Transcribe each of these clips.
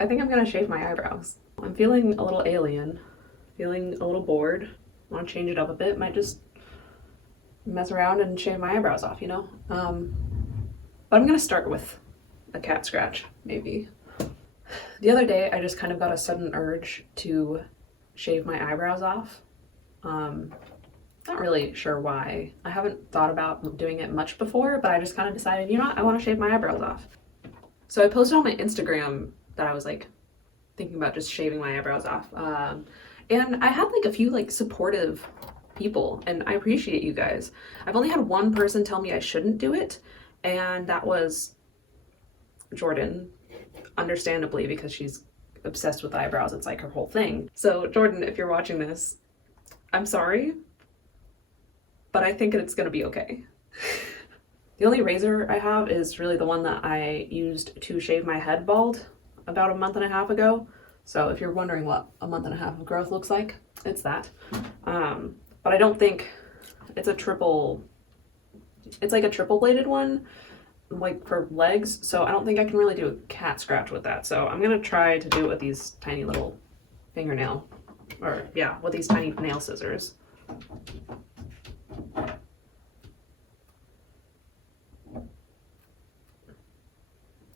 I think I'm gonna shave my eyebrows. I'm feeling a little alien, feeling a little bored. Want to change it up a bit. Might just mess around and shave my eyebrows off, you know? But I'm gonna start with a cat scratch, maybe. The other day, I just kind of got a sudden urge to shave my eyebrows off. Not really sure why. I haven't thought about doing it much before, but I just kind of decided, you know what, I want to shave my eyebrows off. So I posted on my Instagram that I was like thinking about just shaving my eyebrows off. And I had like a few like supportive people, and I appreciate you guys. I've only had one person tell me I shouldn't do it, and that was Jordan, understandably, because she's obsessed with eyebrows. It's like her whole thing. So Jordan, if you're watching this, I'm sorry, but I think it's gonna be okay. The only razor I have is really the one that I used to shave my head bald about a month and a half ago. So if you're wondering what a month and a half of growth looks like, it's that. But I don't think it's it's like a triple bladed one, like for legs. So I don't think I can really do a cat scratch with that. So I'm gonna try to do it with these tiny little with these tiny nail scissors.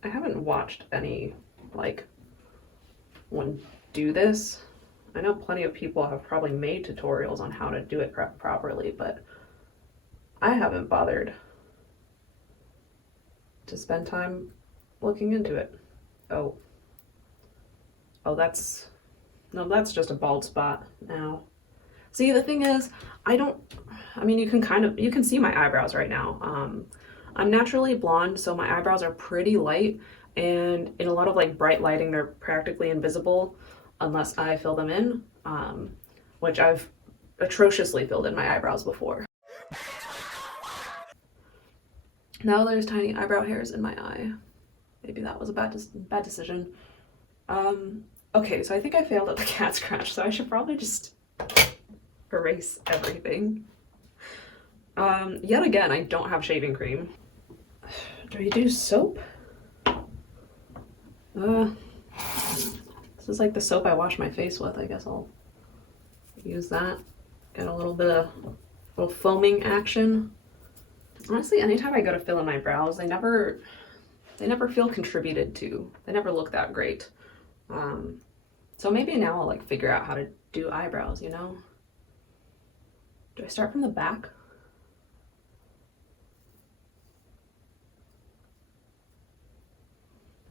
I haven't watched any like one do this. I know plenty of people have probably made tutorials on how to do it properly, but I haven't bothered to spend time looking into it. Oh, that's just a bald spot now. See, the thing is, you can see my eyebrows right now. I'm naturally blonde, so my eyebrows are pretty light, and in a lot of like bright lighting, they're practically invisible unless I fill them in, which I've atrociously filled in my eyebrows before. Now there's tiny eyebrow hairs in my eye. Maybe that was a bad decision. Okay, so I think I failed at the cat scratch, so I should probably just erase everything. Yet again, I don't have shaving cream. Do we do soap? This is like the soap I wash my face with. I guess I'll use that. Get a little bit of little foaming action. Honestly, anytime I go to fill in my brows, they never feel contributed to. They never look that great. So maybe now I'll like figure out how to do eyebrows, you know? Do I start from the back?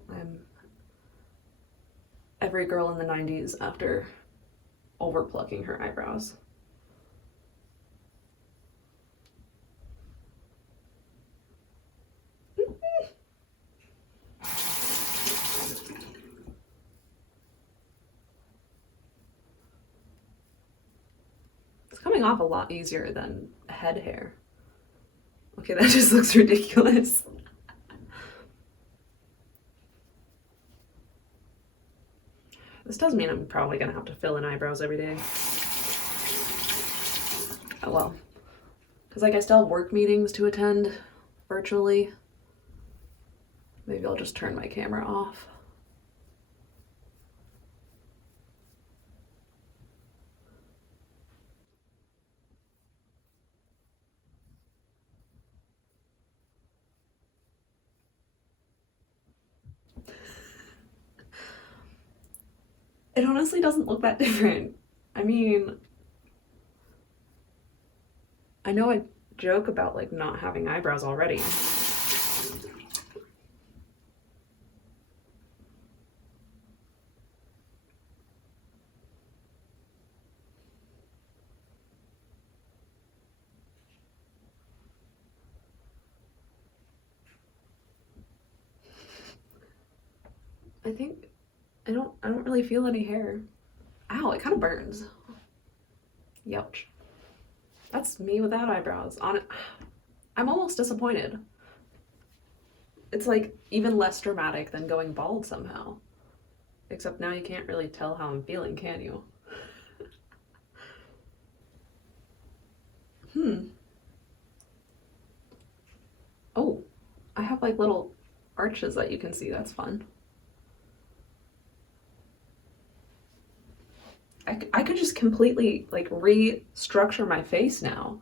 I'm every girl in the 90s after over plucking her eyebrows. It's coming off a lot easier than head hair. Okay, that just looks ridiculous. This does mean I'm probably gonna have to fill in eyebrows every day. Oh well. Because like I still have work meetings to attend virtually. Maybe I'll just turn my camera off. It honestly doesn't look that different. I mean, I know I joke about like not having eyebrows already. I think I don't really feel any hair. Ow, it kind of burns. Youch. That's me without eyebrows. I'm almost disappointed. It's like even less dramatic than going bald somehow. Except now you can't really tell how I'm feeling, can you? Oh, I have like little arches that you can see. That's fun. I could just completely like restructure my face now.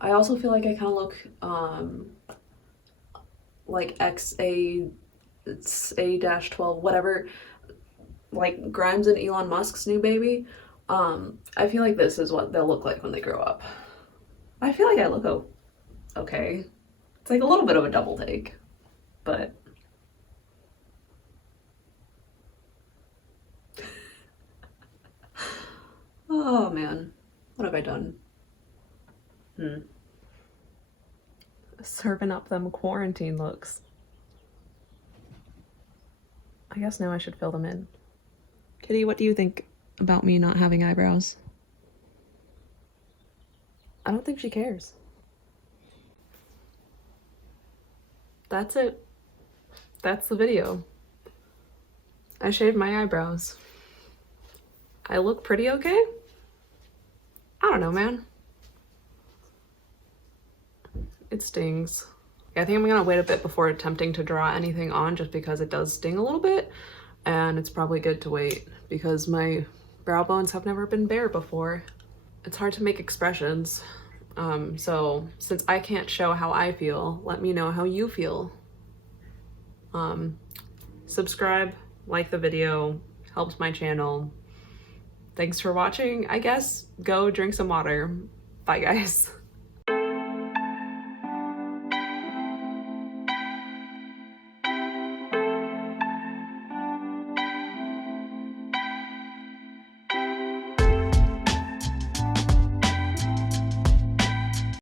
I also feel like I kind of look like XA-12, whatever, like Grimes and Elon Musk's new baby. I feel like this is what they'll look like when they grow up. I feel like I look okay. It's like a little bit of a double take, but oh man, what have I done? Serving up them quarantine looks. I guess now I should fill them in. Kitty, what do you think about me not having eyebrows? I don't think she cares. That's it. That's the video. I shaved my eyebrows. I look pretty okay? I don't know, man. It stings. I think I'm gonna wait a bit before attempting to draw anything on just because it does sting a little bit, and it's probably good to wait because my brow bones have never been bare before. It's hard to make expressions. So since I can't show how I feel, let me know how you feel. Subscribe, like the video, helps my channel. Thanks for watching. I guess go drink some water. Bye guys.